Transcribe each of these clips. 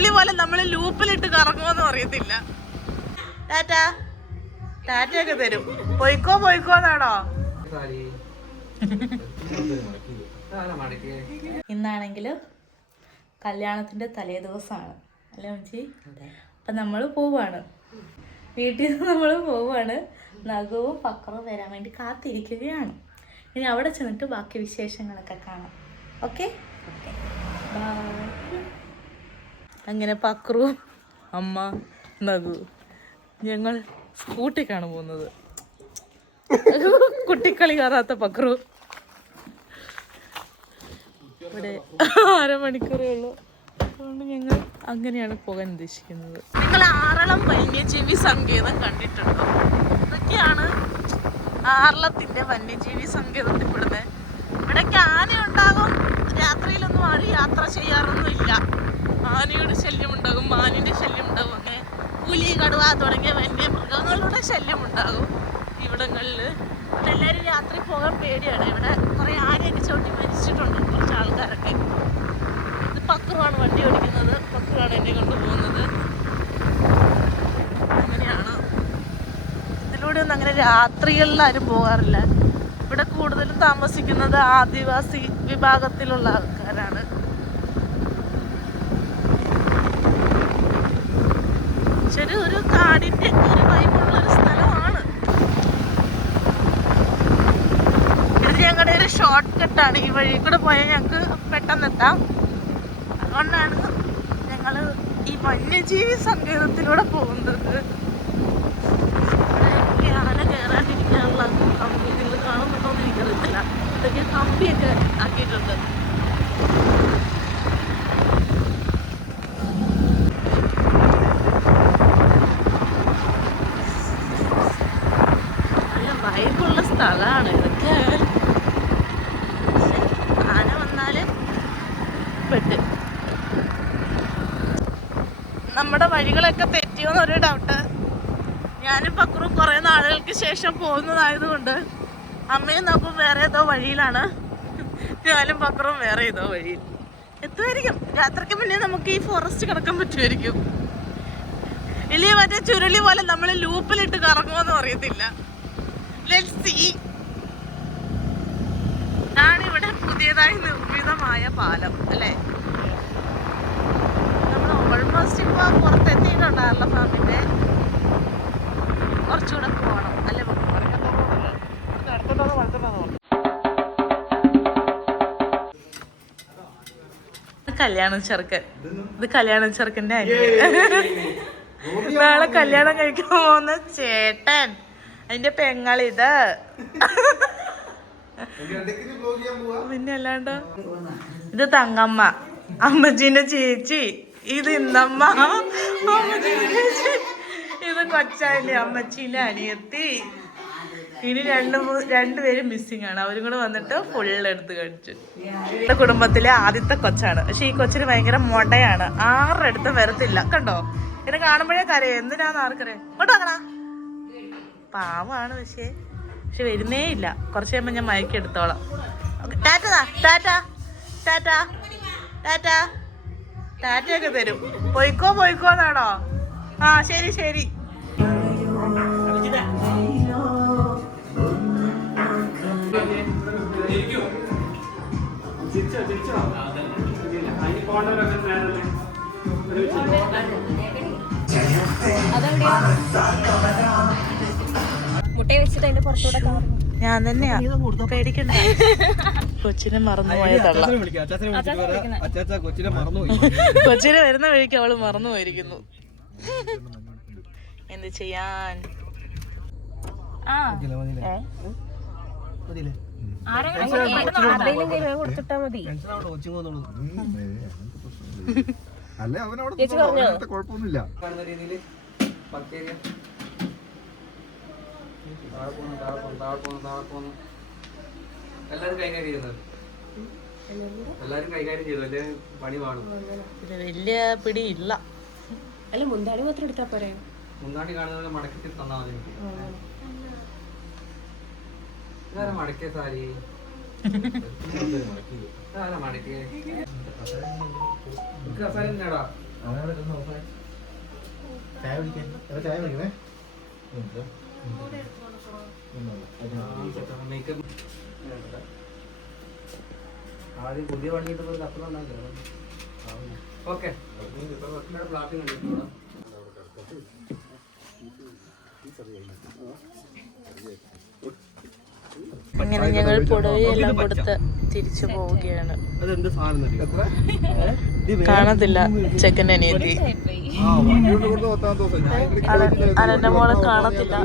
ചുരുളി പോലെ നമ്മൾ ലൂപ്പിലിട്ട് കറങ്ങുമെന്ന് അറിയത്തില്ല. ടാറ്റ. ടാറ്റയൊക്കെ തരും. പൊയ്ക്കോ പൊയ്ക്കോ എന്നാണോ? ഇന്നാണെങ്കിൽ കല്യാണത്തിന്റെ തലേ ദിവസമാണ്. അല്ലേ മച്ചി അപ്പം നമ്മൾ പോവാണ്. വീട്ടിൽ നിന്ന് നമ്മൾ പോവാണ്. നഖവും പക്കറും വരാൻ വേണ്ടി കാത്തിരിക്കുകയാണ്. ഇനി അവിടെ ചെന്നിട്ട് ബാക്കി വിശേഷങ്ങളൊക്കെ കാണാം. ഓക്കെ? അങ്ങനെ പക്രു അമ്മ നഗു. ഞങ്ങൾ സ്കൂട്ടിക്കാണ് പോകുന്നത് കുട്ടിക്കളി കാണാത്ത പക്രു. ഇവിടെ അരമണിക്കൂറേ ഉള്ളൂ. അതുകൊണ്ട് ഞങ്ങൾ അങ്ങനെയാണ് പോകാൻ ഉദ്ദേശിക്കുന്നത്. നിങ്ങൾ ആറളം വന്യജീവി സങ്കേതം കണ്ടിട്ടുണ്ടോ? ഇതൊക്കെയാണ് ആറളത്തിന്റെ വന്യജീവി സങ്കേതത്തിൽ പെടുന്നത്. ഇവിടേക്ക് ആന ഉണ്ടാകും രാത്രിയിലൊന്നും ആരും യാത്ര ചെയ്യാറൊന്നുമില്ല. ആനയുടെ ശല്യം ഉണ്ടാകും മാനിന്റെ ശല്യം ഉണ്ടാകും അങ്ങനെ പുലി കടുവ തുടങ്ങിയ വന്യമൃഗങ്ങളുടെ ശല്യം ഉണ്ടാകും ഇവിടങ്ങളിൽ എല്ലാവരും രാത്രി പോകാൻ പേടിയാണ്. ഇവിടെ കുറേ ആനയൊക്കെ ചവിട്ടി മരിച്ചിട്ടുണ്ട് കുറച്ച് ആൾക്കാരൊക്കെ. ഇത് പക്രുവാണ് വണ്ടി ഓടിക്കുന്നത്. പക്രുവാണ് എന്നെ കൊണ്ടുപോകുന്നത് അങ്ങനെയാണ്. ഇതിലൂടെ ഒന്നും അങ്ങനെ രാത്രികളിൽ ആരും പോകാറില്ല. ഇവിടെ കൂടുതലും താമസിക്കുന്നത് ആദിവാസി വിഭാഗത്തിലുള്ള ആൾക്കാരാണ്. ശരി ഒരു കാടിന്റെ ഒരു വൈബുള്ള സ്ഥലമാണ്. ഇത് ഞങ്ങളുടെ ഒരു ഷോർട്ട് കട്ടാണ് ഈ വഴി കൂടെ പോയാൽ ഞങ്ങൾക്ക് പെട്ടെന്ന് എത്താം. അതുകൊണ്ടാണ് ഞങ്ങൾ ഈ വന്യജീവി സങ്കേതത്തിലൂടെ പോകുന്നത്. ആന കയറാണ്ടിരിക്കാനുള്ള കമ്പി നിങ്ങൾ വൈബുള്ള സ്ഥലമാണ് ഇതൊക്കെ പക്ഷെ ആന വന്നാൽ പെട്ട്. നമ്മുടെ വഴികളൊക്കെ തെറ്റിയോന്നൊരു ഡൗട്ട് ഞാനും പക്രും കുറെ നാളുകൾക്ക് ശേഷം പോകുന്നതായതുകൊണ്ട് അമ്മയും നോക്കും വേറെ ഏതോ വഴിയിലാണ്. ഞാനും പക്രും വേറെ ഏതോ വഴിയിൽ. എത്തുമായിരിക്കും. രാത്രിക്ക് മുന്നേ നമുക്ക് ഈ ഫോറസ്റ്റ് കിടക്കാൻ പറ്റുമായിരിക്കും. ഇല്ലേ മറ്റേ ചുരുളി പോലെ നമ്മൾ ലൂപ്പിലിട്ട് കറങ്ങുമെന്ന് അറിയത്തില്ല. ലെറ്റ് സീ ഇതാണ് ഇവിടെ പുതിയതായി നിർമ്മിതമായ പാലം അല്ലേ? നമ്മൾ ഓൾമോസ്റ്റ് ഇപ്പൊ അല്ല ഫാമിന്റെ കുറച്ചുകൂടെ പോകണം അല്ലേ കല്യാണ ചെറുക്കൻ. ഇത് കല്യാണ ചെറുക്കന്റെ അനിയൻ. നാളെ കല്യാണം കഴിക്കാൻ പോകുന്ന ചേട്ടൻ. അതിന്റെ പെങ്ങളിത്. പിന്നെ അല്ലാണ്ട് ഇത് തങ്കമ്മ അമ്മജീന്റെ ചേച്ചി ഇത് ഇന്നമ്മ ഇത് കൊച്ചായില്ലേ അമ്മച്ചീന്റെ അനിയത്തി. ഇനി രണ്ട് രണ്ടുപേരും മിസ്സിംഗ് ആണ്. അവരും കൂടെ വന്നിട്ട് ഫുൾ എടുത്ത് കഴിച്ചു. എന്റെ കുടുംബത്തിലെ ആദ്യത്തെ കൊച്ചാണ്. പക്ഷെ ഈ കൊച്ചിന് ഭയങ്കര മൊടയാണ്. ആരുടെ അടുത്ത് വരത്തില്ല. കണ്ടോ? എന്നെ കാണുമ്പോഴേ കരയോ. എന്തിനാന്ന് ആർക്കറിയാം? ഇങ്ങോട്ട് വാങ്ങണ പാവമാണ് പക്ഷേ. പക്ഷെ വരുന്നേ ഇല്ല. കുറച്ച് കഴിയുമ്പോൾ ഞാൻ മയക്കി എടുത്തോളാം. Tata tata tata tata. ടാറ്റയൊക്കെ തരും. പോയിക്കോ പോയിക്കോന്നാണോ? ആ ശരി ശരി. മുട്ടയെ വെച്ചിട്ട് അതിന്റെ പുറത്തൂടെ ഞാൻ തന്നെയാ. പേടിക്കണ്ട. കൊച്ചിനെ മറന്നുപോയ തള്ള കൊച്ചിനെ വരുന്ന വഴിക്ക് അവൾ മറന്നു പോയിരിക്കുന്നു. എന്ത് ചെയ്യാൻ? കൊടുത്തിട്ടാ മതി. അല്ലെ കുഴപ്പമൊന്നുമില്ല. കാണുന്ന രീതിയിൽ ബാക്ടീരിയ താഴെ പോന്നു താഴെ പോന്നു എല്ലാരും കൈകാര്യം ചെയ്യുന്നത്? എല്ലാരും കൈകാര്യം ചെയ്തു. അല്ലേ പണി ഇത് വലിയ പിടി ഇല്ല. അല്ല മുന്താണി മാത്രം എടുത്താ പോരെ? മുന്താണി കാണുന്നത് മടക്കി തന്നാ മതി ഇതാരാ മടക്കിയ സാരി? ഇതാരാ മടക്കിയ? കസാര തന്നെയാടാ? ചായ കുടിക്കാൻ എവിടെ ചായ കുടിക്കണേ. ആദ്യം പുതിയ വണ്ടി കിട്ടുമ്പോൾ കത്തുന്നുണ്ടാക്കിയോ ഓക്കെ പ്ലാറ്റിംഗ് കണ്ടിട്ടുണ്ടോ അങ്ങനെ ഞങ്ങൾ പുടവയെല്ലാം കൊടുത്ത് തിരിച്ചു പോവുകയാണ്. അതെന്ത് സാധനം കാണത്തില്ല ചെക്കന്റെ അനിയത്തി അനന്റെ മോളെ കാണത്തില്ല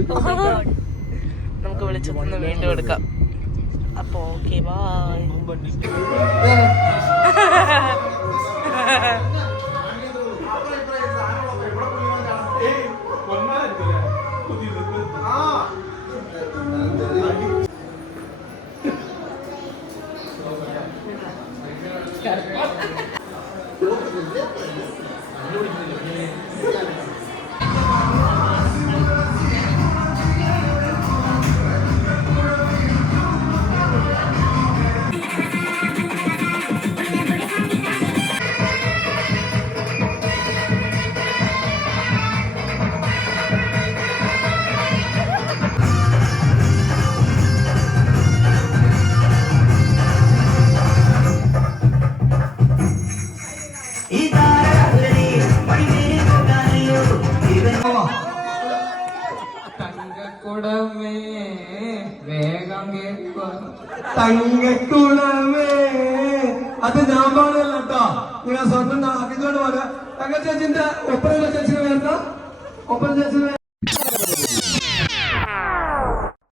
നമുക്ക് വിളിച്ചതൊന്ന് വീണ്ടും എടുക്കാം അപ്പൊ ഓക്കെ ബായ് തങ്കക്കുടമേ അത് ഞാൻ പാടില്ല കേട്ടോ. ഇങ്ങനെ സ്വർണം ആക്കിക്കൊണ്ട് പോലെ തങ്ക ചേച്ചിന്റെ ഒപ്പന ചേച്ചിന് വേണ്ട ഒപ്പന ചേച്ചിന്